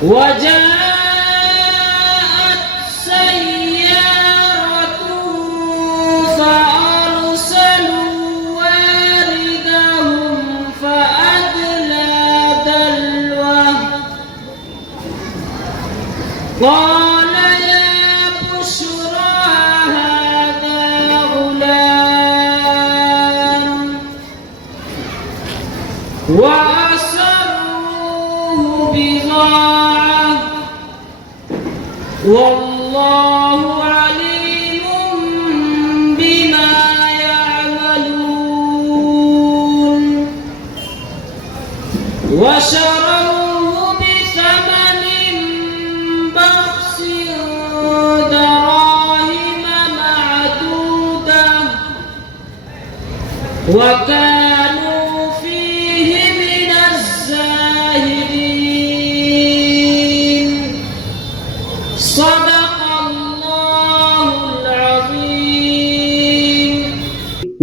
وجاءت سيارة فأرسلوا واردهم فأدلى دلوه قال يا بشرى هذا غلام وأسروه بضاعة والله عليم بما يعملون وشروه بثمن بخس دراهم معدودة وكانوا فيه من الزاهدين صدق الله العظيم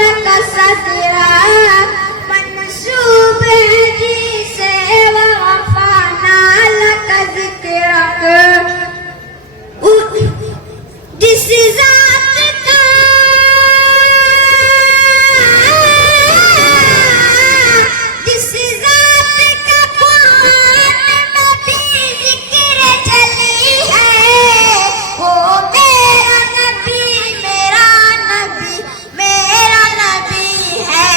لك صدرا منسوب ہے جسے ورفعنا لك ذکرک جس ذات کا قرآن میں بھی ذکر چلی ہے وہ میرا نبی میرا نبی میرا نبی ہے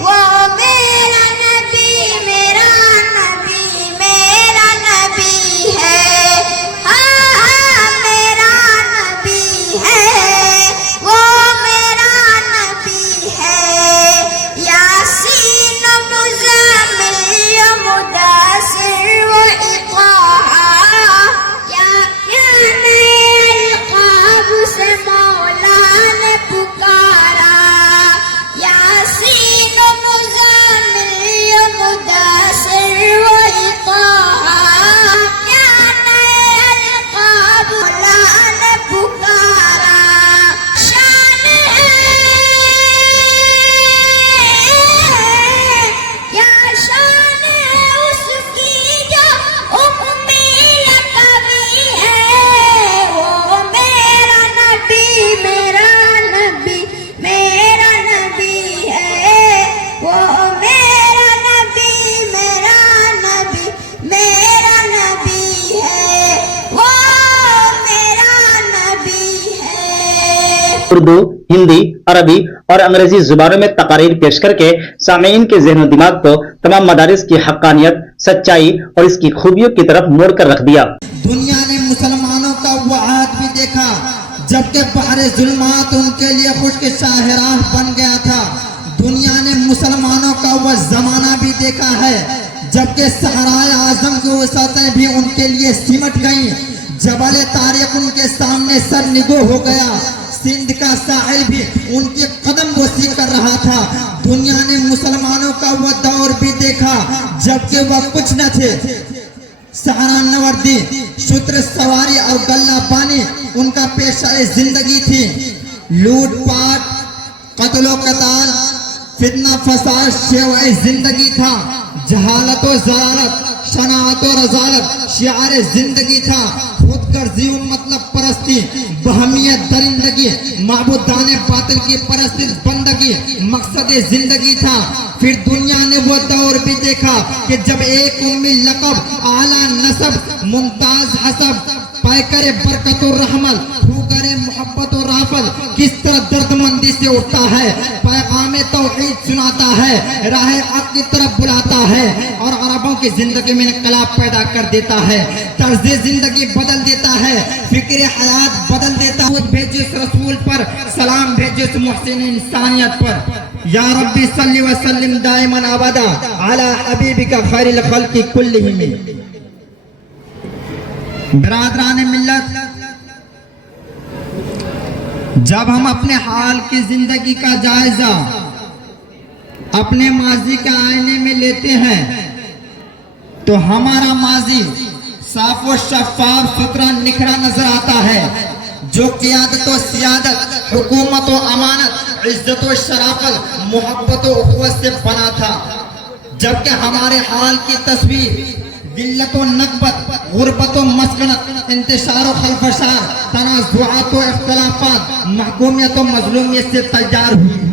وہ میرا نبی میرا نبی میرا نبی ہے ہاں میرا نبی ہے وہ میرا نبی ہے یاسین مزمل مدثر و اطاعہ یا القاب سے مولا نے پکارا یاسین مزمل مدثر و اطاعہ یا القاب مولا نے پکارا شان ہے یا شان ہے اس کی جو امیت بھی ہے وہ میرا نبی میرا نبی میرا نبی ہے وہ میرا نبی میرا نبی میرا نبی ہے وہ میرا نبی ہے اردو ہندی عربی اور انگریزی زبانوں میں تقاریر پیش کر کے سامعین کے ذہن و دماغ کو تمام مدارس کی حقانیت سچائی اور اس کی خوبیوں کی طرف موڑ کر رکھ دیا. دنیا نے مسلمانوں کا وہ عہد بھی دیکھا جبکہ بحر ظلمات ان کے لیے خشک شاہراہ بن گیا تھا. دنیا نے مسلمانوں کا وہ زمانہ بھی دیکھا ہے جبکہ صحرائے اعظم کی وسعتیں بھی ان کے لیے سمٹ گئیں. جبل طارق ان کے سامنے سر نگو ہو گیا. سندھ کا ساحل بھی ان کے قدم بوسی کر رہا تھا. دنیا نے مسلمانوں کا وہ دور بھی دیکھا جبکہ وہ کچھ نہ تھے. سہارا نوردی شتر سواری اور گلہ پانی ان کا پیشہ زندگی تھی. لوٹ پاٹ قتل و قتال فتنہ فساد شیوہ زندگی تھا. جہالت و ضلالت شناعت و رذالت شعار زندگی تھا. خود غرضی و مطلب پرستی بہمیت درندگی معبودان باطل کی پرستی بندگی مقصد زندگی تھا. پھر دنیا نے وہ دور بھی دیکھا کہ جب ایک امی لقب اعلیٰ نسب ممتاز حسب پیکر برکت و رحمت پھوکر محبت و رافل کس طرح درد مندی سے اٹھتا ہے پیغام توحید سناتا ہے راہ حق کی طرف بلاتا ہے اور عربوں کی زندگی میں انقلاب پیدا کر دیتا ہے. طرز زندگی بدل دیتا ہے فکر حیات بدل دیتا ہے. بھیجو اس رسول پر سلام بھیجو اس محسن انسانیت پر. یا ربی صلی وسلم دائما ابدا علی حبیبک خیر الخلق کلہم. برادران ملت جب ہم اپنے حال کی زندگی کا جائزہ اپنے ماضی کے آئینے میں لیتے ہیں تو ہمارا ماضی صاف و شفاف ستھرا نکھرا نظر آتا ہے جو قیادت و سیادت حکومت و امانت عزت و شرافت محبت و اخوت سے بنا تھا. جبکہ ہمارے حال کی تصویر ذلت و نکبت غربت و مسکنت انتشار و خلفشار تنازعات و اختلافات محکومیت و مظلومیت سے تیار ہوئی.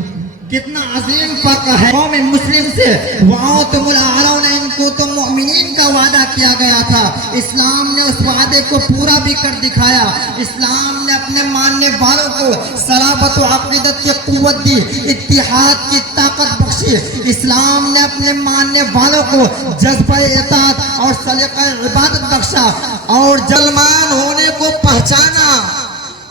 کتنا عظیم فرق ہے قوم مسلم سے. وَأَنْتُمُ الْأَعْلَوْنَ إِن كُنتُم مُؤْمِنِينَ کا وعدہ کیا گیا تھا. اسلام نے اس وعدے کو پورا بھی کر دکھایا. اسلام نے اپنے ماننے والوں کو صلابت و عقیدت کی قوت دی اتحاد کی طاقت بخشی. اسلام نے اپنے ماننے والوں کو جذبہ اطاعت اور سلیقہ عبادت بخشا اور مسلمان ہونے کو پہچانا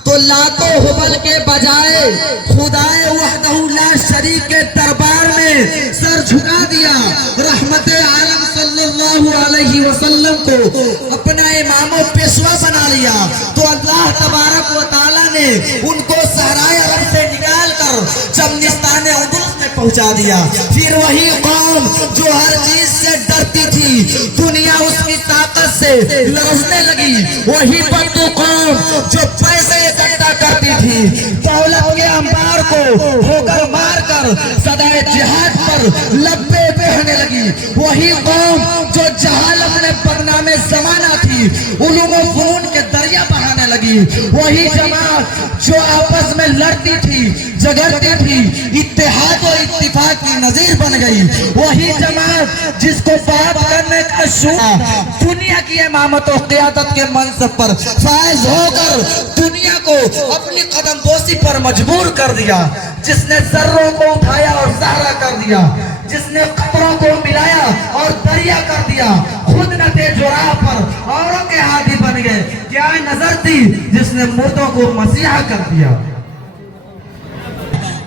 تو لات و حبل کے بجائے خدائے وحدہ لا شریک کے دربار میں سر جھکا دیا. رحمت عالم صلی اللہ علیہ وسلم کو اپنا امام و پیشوا بنا لیا تو اللہ تبارک و تعالی نے ان کو صحرائے عرب سے نکال کر جب شان عدوس میں پہنچا دیا. پھر وہی قوم جو ہر چیز سے ڈرتی تھی, دنیا اس کی طاقت سے لرزنے لگی. وہی بدو قوم جو پیسے اکٹھا کرتی تھی, دولت کے انبار کو ٹھوکر مار کر صدائے جہاد پر لبے بہنے لگی. وہی قوم جو جہالت میں بدنام زمانہ تھی, علوم و فنون کے دریا بہانے لگی. وہی جماعت جو آپس میں لڑتی تھی, جگڑتی تھی, اتحاد و اتفاق کی نظیر بن گئی. وہی جماعت جس کو بات کرنے کا شوق دنیا کی امامت و قیادت کے منصب پر فائز ہو کر دنیا کو اپنی قدم بوسی پر مجبور کر دیا, جس نے ذروں کو اٹھایا اور زہرا کر دیا, جس نے قطروں کو ملایا اور دریا کر دیا, خود نتے جرا پر اوروں کے ہادی بن گئے. کیا نظر تھی جس نے مردوں کو مسیحا کر دیا.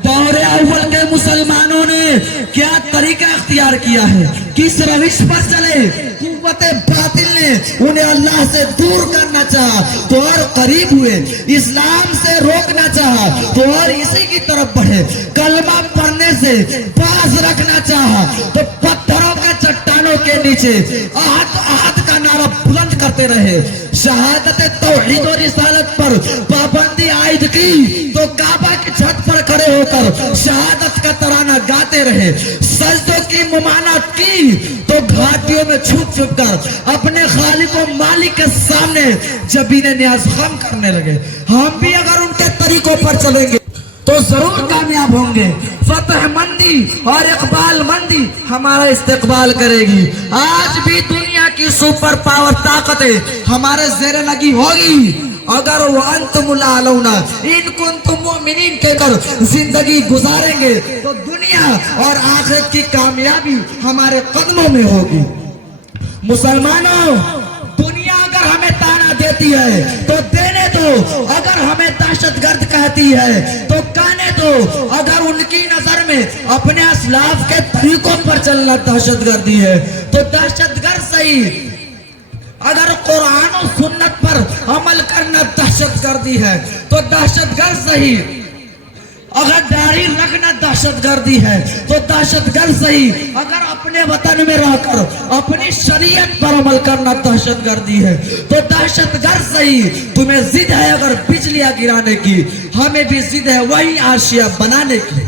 دور اول کے مسلمانوں نے کیا طریقہ اختیار کیا ہے, کس روش پر چلے. قوت باطل نے انہیں اللہ سے دور کرنا چاہا تو اور قریب ہوئے, اسلام سے روکنا چاہا تو اور اسی کی طرف بڑھے, کلمہ پڑھنے سے باز رکھنا چاہا تو پتھروں کے چٹانوں کے نیچے احد احد کا نعرہ بلند کرتے رہے. شہادت توحید و رسالت پر پابندی عائد کی تو کعبہ کی چھت پر کھڑے ہو کر شہادت کا ترانہ گاتے رہے. سجدوں کی ممانعت کی تو گھاٹیوں میں چھپ چھپ کر اپنے خالق و مالک کے سامنے جبین نیاز خم کرنے لگے. ہم بھی اگر ان کے طریقوں پر چلیں گے تو ضرور کامیاب ہوں گے. فتح مندی اور اقبال مندی ہمارا استقبال کرے گی. آج بھی دنیا کی سپر پاور طاقتیں ہمارے زیر لگی ہوگی اگر وانتم الاعلون ان کنتم مؤمنین کہہ کر زندگی گزاریں گے تو دنیا اور آخرت کی کامیابی ہمارے قدموں میں ہوگی. مسلمانوں, دنیا اگر ہمیں تانا دیتی ہے تو دینے دو, اگر ہمیں دہشت گرد کہتی ہے تو کہنے دو. اگر ان کی نظر میں اپنے اسلاف کے طریقوں پر چلنا دہشت گردی ہے تو دہشت گرد صحیح, اگر قرآن و سنت پر عمل کرنا دہشت گردی ہے تو دہشت گرد صحیح, اگر داڑھی رکھنا دہشت گردی ہے تو دہشت گرد صحیح, اگر اپنے وطن میں رہ کر اپنی شریعت پر عمل کرنا دہشت گردی ہے تو دہشت گرد صحیح. تمہیں ضد ہے اگر بجلیاں گرانے کی, ہمیں بھی ضد ہے وہی آشیاء بنانے کی.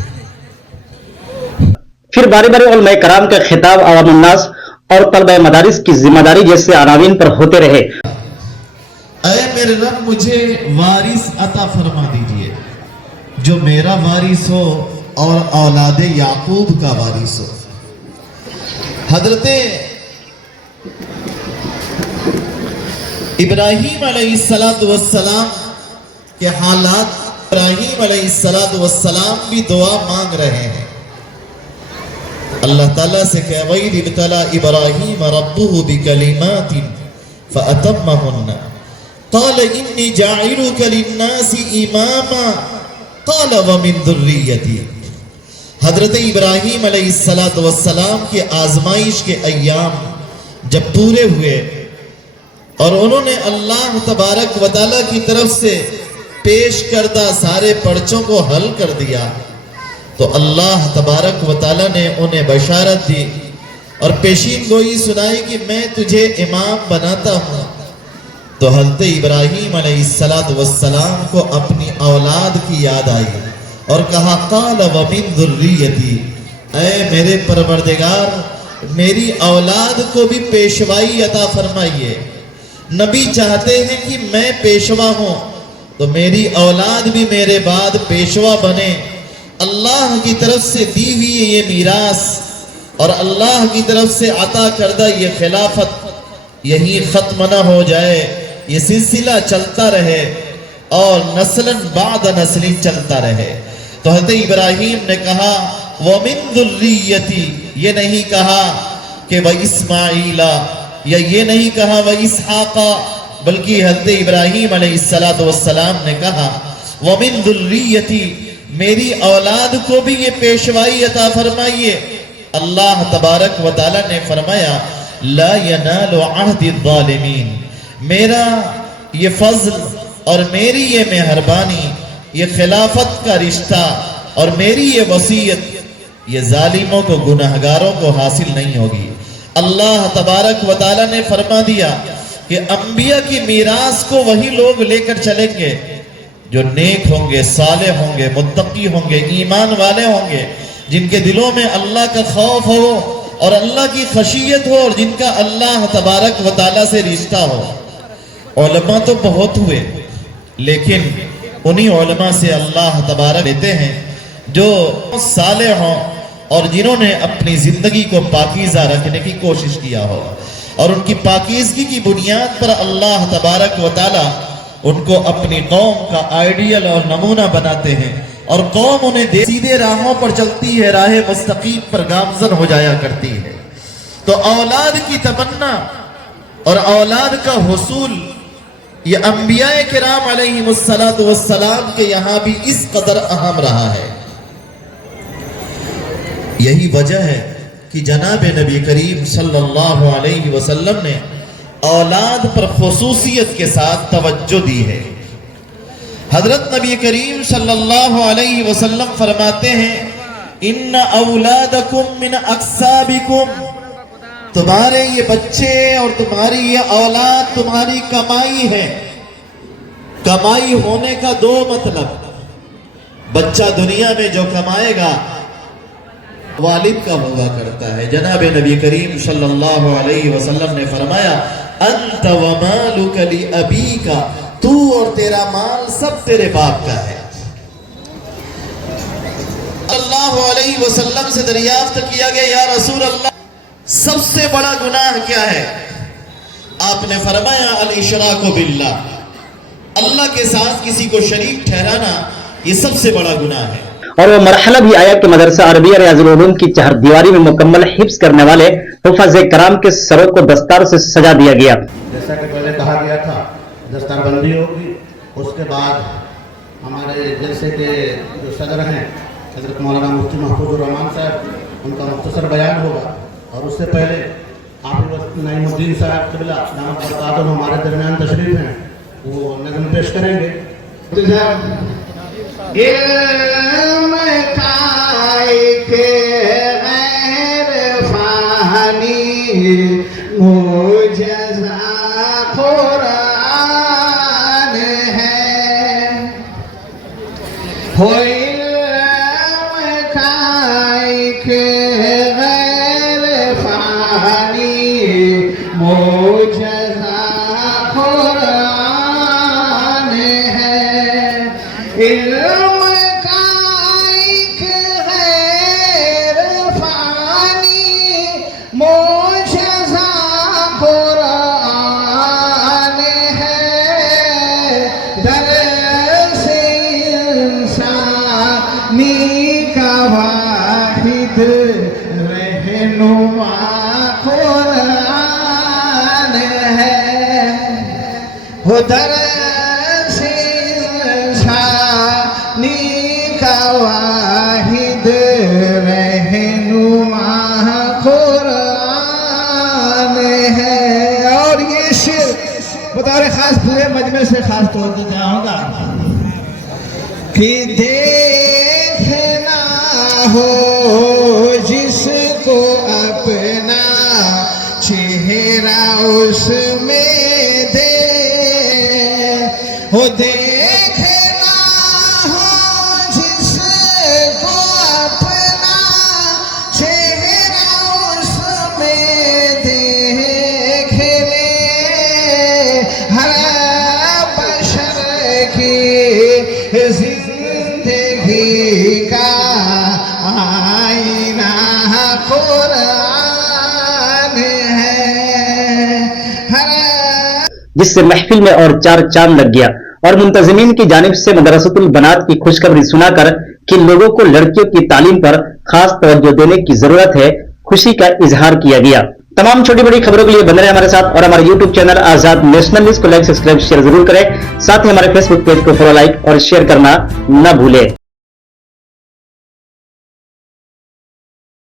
پھر باری باری علماء کرام کے خطاب عوام الناس اور طلبہ مدارس کی ذمہ داری جیسے عناوین پر ہوتے رہے. اے میرے رب مجھے وارث عطا فرما دیجئے جو میرا وارث ہو اور اولاد یعقوب کا وارث ہو. حضرت ابراہیم علیہ السلام کے حالات, ابراہیم علیہ السلام بھی دعا مانگ رہے ہیں اللہ تعالیٰ سے کہ وَإِذِ ابْتَلَىٰ إِبْرَاهِيمَ رَبُّهُ بِكَلِمَاتٍ فَأَتَمَّهُنَّ قَالَ إِنِّي جَاعِلُكَ لِلنَّاسِ إِمَامًا قَالَ وَمِن ذُرِّيَّتِي. حضرت ابراہیم علیہ السلام کی آزمائش کے ایام جب پورے ہوئے اور انہوں نے اللہ تبارک و تعالیٰ کی طرف سے پیش کردہ سارے پرچوں کو حل کر دیا تو اللہ تبارک و تعالیٰ نے انہیں بشارت دی اور پیشین گوئی سنائی کہ میں تجھے امام بناتا ہوں. تو حضرت ابراہیم علیہ السلام کو اپنی اولاد کی یاد آئی اور کہا قال ومن ذریتی, اے میرے پروردگار میری اولاد کو بھی پیشوائی عطا فرمائیے. نبی چاہتے ہیں کہ میں پیشوا ہوں تو میری اولاد بھی میرے بعد پیشوا بنے. اللہ کی طرف سے دی ہوئی یہ میراث اور اللہ کی طرف سے عطا کردہ یہ خلافت یہی ختم نہ ہو جائے, یہ سلسلہ چلتا رہے اور نسلاً بعد نسل چلتا رہے. تو حضرت ابراہیم نے کہا وَمِن ذُرِّيَّتِي, یہ نہیں کہا کہ وَإِسْمَاعِيلَ, یا یہ نہیں کہا وَإِسْحَاقَ, بلکہ حضرت ابراہیم علیہ السلام نے کہا وَمِن ذُرِّيَّتِي, میری اولاد کو بھی یہ پیشوائی عطا فرمائیے. اللہ تبارک و تعالیٰ نے فرمایا لا ینال عہد الظالمین, میرا یہ فضل اور میری یہ مہربانی, یہ خلافت کا رشتہ اور میری یہ وصیت یہ ظالموں کو گناہگاروں کو حاصل نہیں ہوگی۔ اللہ تبارک و تعالیٰ نے فرما دیا کہ انبیاء کی میراث کو وہی لوگ لے کر چلیں گے جو نیک ہوں گے، صالح ہوں گے، متقی ہوں گے، ایمان والے ہوں گے، جن کے دلوں میں اللہ کا خوف ہو اور اللہ کی خشیت ہو، اور جن کا اللہ تبارک و تعالیٰ سے رشتہ ہو۔ علماء تو بہت ہوئے، لیکن انہی علماء سے اللہ تبارک لیتے ہیں جو صالح ہوں اور جنہوں نے اپنی زندگی کو پاکیزہ رکھنے کی کوشش کیا ہو، اور ان کی پاکیزگی کی بنیاد پر اللہ تبارک و تعالیٰ ان کو اپنی قوم کا آئیڈیل اور نمونہ بناتے ہیں، اور قوم انہیں سیدھے راہوں پر چلتی ہے، راہ مستقیم پر گامزن ہو جایا کرتی ہے۔ تو اولاد کی تمنا اور اولاد کا حصول یہ انبیاء کرام علیہم السلام کے یہاں بھی اس قدر اہم رہا ہے۔ یہی وجہ ہے کہ جناب نبی کریم صلی اللہ علیہ وسلم نے اولاد پر خصوصیت کے ساتھ توجہ دی ہے۔ حضرت نبی کریم صلی اللہ علیہ وسلم فرماتے ہیں ان اولادکم من اکسابکم، تمہارے یہ بچے اور تمہاری یہ اولاد تمہاری کمائی ہے۔ کمائی ہونے کا دو مطلب، بچہ دنیا میں جو کمائے گا والد کا ہوا کرتا ہے۔ جناب نبی کریم صلی اللہ علیہ وسلم نے فرمایا انت ومالک لابیک، تو اور تیرا مال سب تیرے باپ کا ہے۔ اللہ علیہ وسلم سے دریافت کیا گیا یا رسول اللہ سب سے بڑا گناہ کیا ہے؟ آپ نے فرمایا الاشراک باللہ، اللہ کے ساتھ کسی کو شریک ٹھہرانا یہ سب سے بڑا گناہ ہے۔ اور وہ مرحلہ بھی آیا کہ مدرسہ عربیہ ریاض العلوم کی چہر دیواری میں مکمل حفظ کرنے والے حفاظ کرام کے سروں کو دستار سے سجا دیا گیا۔ جیسا کہ پہلے کہا گیا تھا دستار بندی ہوگی، اس کے بعد ہمارے جلسے کے جو صدر ہیں حضرت مولانا مفتی محفوظ الرحمان صاحب، ان کا مختصر بیان ہوگا، اور اس سے پہلے حافظ نعیم الدین صاحب قبلہ دامت برکاتہ ہمارے درمیان تشریف ہیں، وہ نظم پیش کریں گے۔ علم کا ایک غیر فانی معجزہ قرآن ہے، ہو علم کا ایک غیر فانی معجزہ قرآن ہے، علم درس انسانی کا واحد رہنما قرآن ہے۔ اور یہ شعر بطور خاص پورے مجمع سے خاص طور پر چاہوں گا کہ دیکھنا ہو جس کو اپنا چہرہ اس میں ہو، دیکھنا ہو جس کو اپنا چہرہ اس میں دیکھ لے، ہر بشر کی زندگی کا آئینہ قرآن ہے، جس سے محفل میں اور چار چاند لگ گیا، اور منتظمین کی جانب سے مدرسۃ البنات کی خوشخبری سنا کر کہ لوگوں کو لڑکیوں کی تعلیم پر خاص توجہ دینے کی ضرورت ہے، خوشی کا اظہار کیا گیا۔ تمام چھوٹی بڑی خبروں کے لیے بنے رہے ہمارے ساتھ، اور ہمارے یوٹیوب چینل آزاد نیشنل نیوز کو لائک، سبسکرائب، شیئر ضرور کریں۔ ساتھ ہی ہمارے فیس بک پیج کو فالو، لائک اور شیئر کرنا نہ بھولیں۔